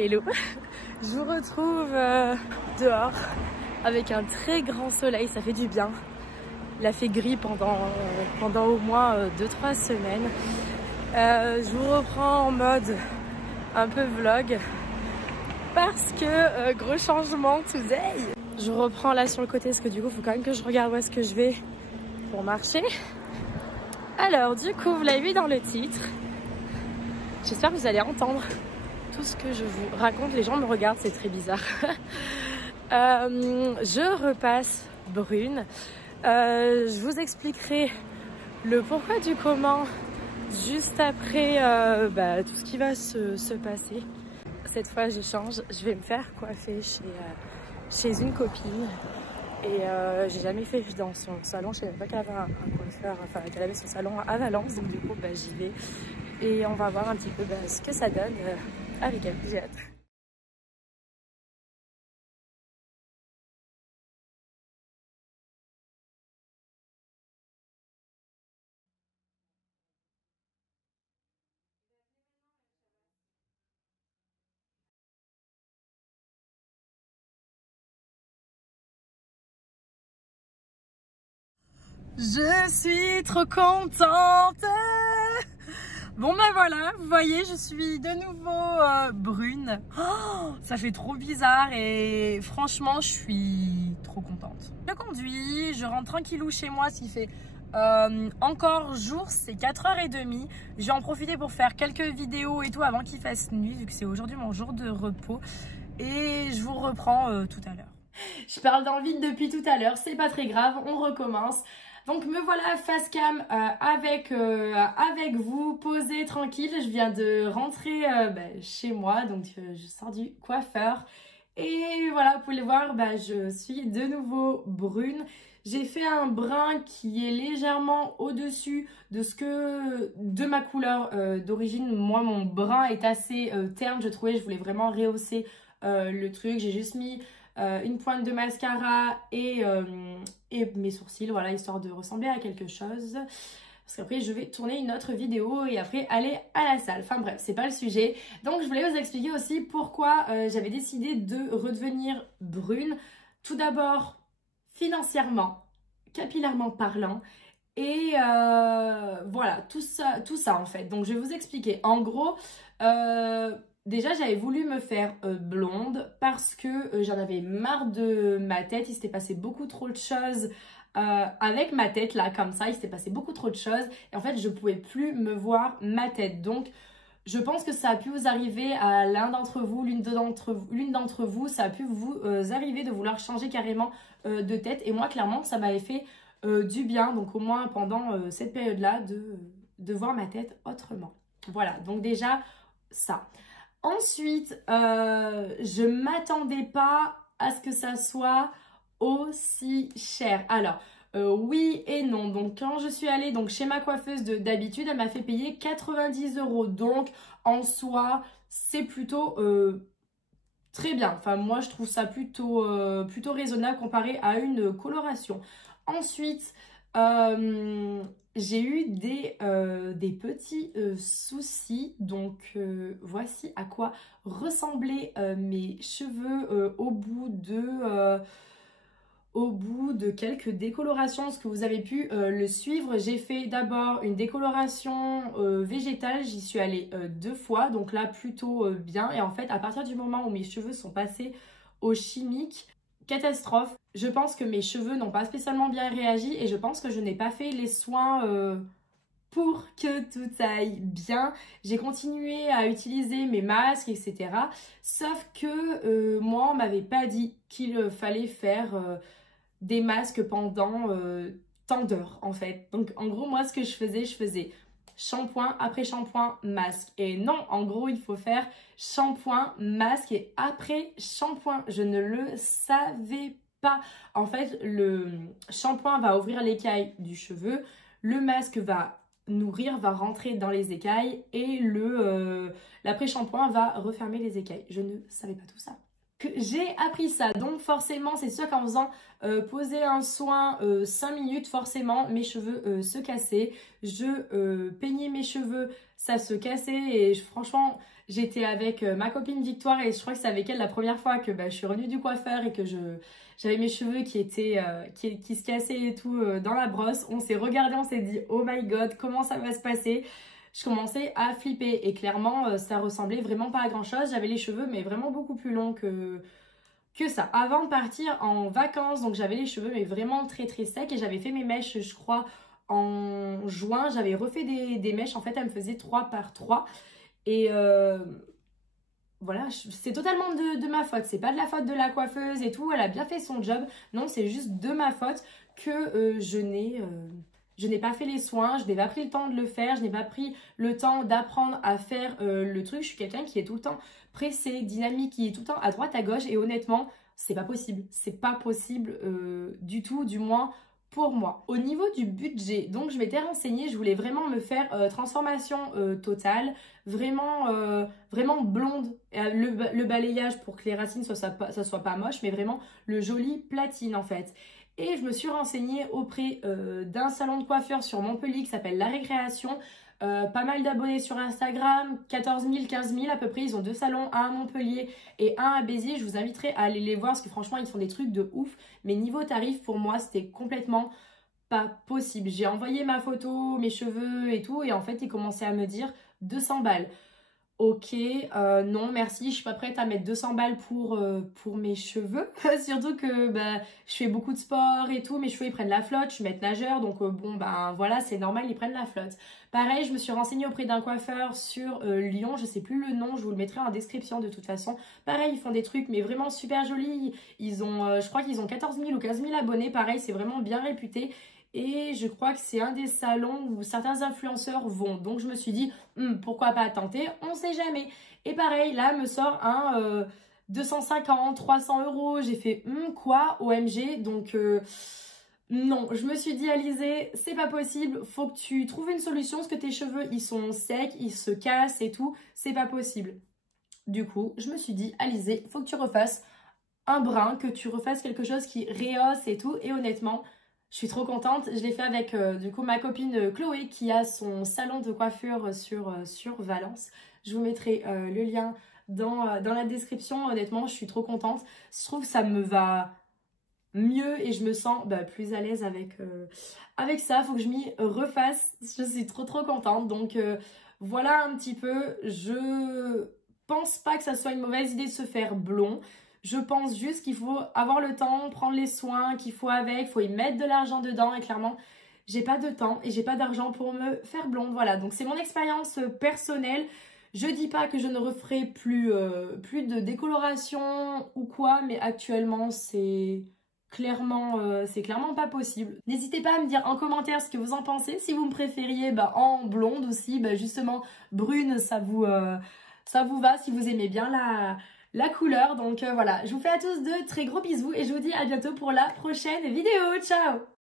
Hello, je vous retrouve dehors avec un très grand soleil, ça fait du bien. Il a fait gris pendant au moins 2-3 semaines. Je vous reprends en mode un peu vlog parce que gros changement today. Je reprends là sur le côté parce que du coup il faut quand même que je regarde où est-ce que je vais pour marcher. Alors du coup vous l'avez vu dans le titre, j'espère que vous allez entendre tout ce que je vous raconte. Les gens me regardent, c'est très bizarre. Je repasse brune. Je vous expliquerai le pourquoi du comment juste après tout ce qui va se passer. Cette fois je change, je vais me faire coiffer chez une copine. Et j'ai jamais fait dans son salon, je savais pas qu'elle avait un coiffeur, enfin qu'elle avait son salon à Valence, donc du coup j'y vais. Et on va voir un petit peu ce que ça donne avec elle, j'ai hâte. Je suis trop contente. Bon ben voilà, vous voyez, je suis de nouveau brune. Oh, ça fait trop bizarre et franchement, je suis trop contente. Je conduis, je rentre tranquillou chez moi, ce qui fait encore jour, c'est 4h30. Je vais en profiter pour faire quelques vidéos et tout avant qu'il fasse nuit, vu que c'est aujourd'hui mon jour de repos. Et je vous reprends tout à l'heure. Je parle dans le vide depuis tout à l'heure, c'est pas très grave, on recommence. Donc me voilà face cam avec vous, posée tranquille. Je viens de rentrer chez moi, donc je sors du coiffeur. Et voilà, vous pouvez le voir, je suis de nouveau brune. J'ai fait un brun qui est légèrement au-dessus de ma couleur d'origine. Moi, mon brun est assez terne, je trouvais. Je voulais vraiment rehausser le truc. J'ai juste mis une pointe de mascara et mes sourcils, voilà, histoire de ressembler à quelque chose. Parce qu'après, je vais tourner une autre vidéo et après aller à la salle. Enfin bref, c'est pas le sujet. Donc, je voulais vous expliquer aussi pourquoi j'avais décidé de redevenir brune. Tout d'abord, financièrement, capillairement parlant. Et voilà, tout ça en fait. Donc, je vais vous expliquer. En gros, déjà, j'avais voulu me faire blonde parce que j'en avais marre de ma tête. Il s'était passé beaucoup trop de choses avec ma tête là, comme ça. Il s'était passé beaucoup trop de choses. Et en fait, je pouvais plus me voir ma tête. Donc, je pense que ça a pu vous arriver à l'un d'entre vous, l'une d'entre vous. Ça a pu vous arriver de vouloir changer carrément de tête. Et moi, clairement, ça m'avait fait du bien. Donc, au moins pendant cette période-là, de voir ma tête autrement. Voilà, donc déjà, ça. Ensuite, je m'attendais pas à ce que ça soit aussi cher. Alors, oui et non. Donc, quand je suis allée chez ma coiffeuse d'habitude, elle m'a fait payer 90 €. Donc, en soi, c'est plutôt très bien. Enfin, moi, je trouve ça plutôt raisonnable comparé à une coloration. Ensuite, j'ai eu des petits soucis. Donc, voici à quoi ressemblaient mes cheveux au bout de quelques décolorations. Ce que vous avez pu le suivre, j'ai fait d'abord une décoloration végétale. J'y suis allée 2 fois, donc là plutôt bien. Et en fait, à partir du moment où mes cheveux sont passés au chimique, catastrophe. Je pense que mes cheveux n'ont pas spécialement bien réagi et je pense que je n'ai pas fait les soins pour que tout aille bien. J'ai continué à utiliser mes masques, etc. Sauf que moi, on m'avait pas dit qu'il fallait faire des masques pendant tant d'heures en fait. Donc en gros, moi, ce que je faisais shampoing après shampoing, masque. Et non, en gros, il faut faire shampoing, masque et après shampoing. Je ne le savais pas. En fait, le shampoing va ouvrir l'écaille du cheveu, le masque va nourrir, va rentrer dans les écailles et l'après-shampoing va refermer les écailles. Je ne savais pas tout ça. J'ai appris ça, donc forcément c'est sûr qu'en faisant poser un soin 5 minutes, forcément mes cheveux se cassaient. Je peignais mes cheveux, ça se cassait et franchement J'étais avec ma copine Victoire et je crois que c'est avec elle la première fois que je suis revenue du coiffeur et que j'avais mes cheveux qui étaient qui se cassaient et tout dans la brosse. On s'est regardé, on s'est dit oh my god, comment ça va se passer? Je commençais à flipper et clairement ça ressemblait vraiment pas à grand chose. J'avais les cheveux mais vraiment beaucoup plus longs que ça. Avant de partir en vacances, donc j'avais les cheveux mais vraiment très très secs et j'avais fait mes mèches je crois en juin. J'avais refait des mèches, en fait elles me faisaient 3 par 3 et voilà, c'est totalement de ma faute. C'est pas de la faute de la coiffeuse et tout, elle a bien fait son job. Non, c'est juste de ma faute que je n'ai pas fait les soins, je n'ai pas pris le temps de le faire, je n'ai pas pris le temps d'apprendre à faire le truc. Je suis quelqu'un qui est tout le temps pressé, dynamique, qui est tout le temps à droite, à gauche et honnêtement, c'est pas possible. C'est pas possible du tout, du moins pour moi. Au niveau du budget, donc je m'étais renseignée, je voulais vraiment me faire transformation totale, vraiment blonde, le balayage pour que les racines ça soit pas moche, mais vraiment le joli platine en fait. Et je me suis renseignée auprès d'un salon de coiffeur sur Montpellier qui s'appelle La Récréation. Pas mal d'abonnés sur Instagram, 14 000, 15 000 à peu près. Ils ont 2 salons, un à Montpellier et un à Béziers. Je vous inviterai à aller les voir parce que franchement, ils font des trucs de ouf. Mais niveau tarif, pour moi, c'était complètement pas possible. J'ai envoyé ma photo, mes cheveux et tout. Et en fait, ils commençaient à me dire 200 balles. Ok, non merci, je suis pas prête à mettre 200 balles pour mes cheveux. Surtout que je fais beaucoup de sport et tout, mes cheveux ils prennent la flotte, je suis maître nageur, donc bon voilà, c'est normal, ils prennent la flotte. Pareil, je me suis renseignée auprès d'un coiffeur sur Lyon, je sais plus le nom, je vous le mettrai en description de toute façon. Pareil, ils font des trucs mais vraiment super jolis, ils ont, je crois qu'ils ont 14 000 ou 15 000 abonnés, pareil, c'est vraiment bien réputé. Et je crois que c'est un des salons où certains influenceurs vont. Donc je me suis dit, pourquoi pas tenter, on sait jamais. Et pareil, là me sort un 250, 300 euros. J'ai fait, quoi, OMG. Donc non, je me suis dit, Alizée, c'est pas possible. Faut que tu trouves une solution parce que tes cheveux, ils sont secs, ils se cassent et tout. C'est pas possible. Du coup, je me suis dit, Alizée, faut que tu refasses un brin, que tu refasses quelque chose qui rehausse et tout. Et honnêtement, je suis trop contente. Je l'ai fait avec du coup ma copine Chloé qui a son salon de coiffure sur Valence. Je vous mettrai le lien dans la description. Honnêtement, je suis trop contente. Je trouve que ça me va mieux et je me sens plus à l'aise avec ça. Faut que je m'y refasse. Je suis trop contente. Donc voilà un petit peu. Je pense pas que ça soit une mauvaise idée de se faire blond. Je pense juste qu'il faut avoir le temps, prendre les soins qu'il faut avec, il faut y mettre de l'argent dedans et clairement, j'ai pas de temps et j'ai pas d'argent pour me faire blonde. Voilà, donc c'est mon expérience personnelle. Je dis pas que je ne referai plus de décoloration ou quoi, mais actuellement c'est clairement pas possible. N'hésitez pas à me dire en commentaire ce que vous en pensez, si vous me préfériez en blonde ou si justement brune ça vous va, si vous aimez bien la couleur. Donc voilà, je vous fais à tous de très gros bisous et je vous dis à bientôt pour la prochaine vidéo. Ciao!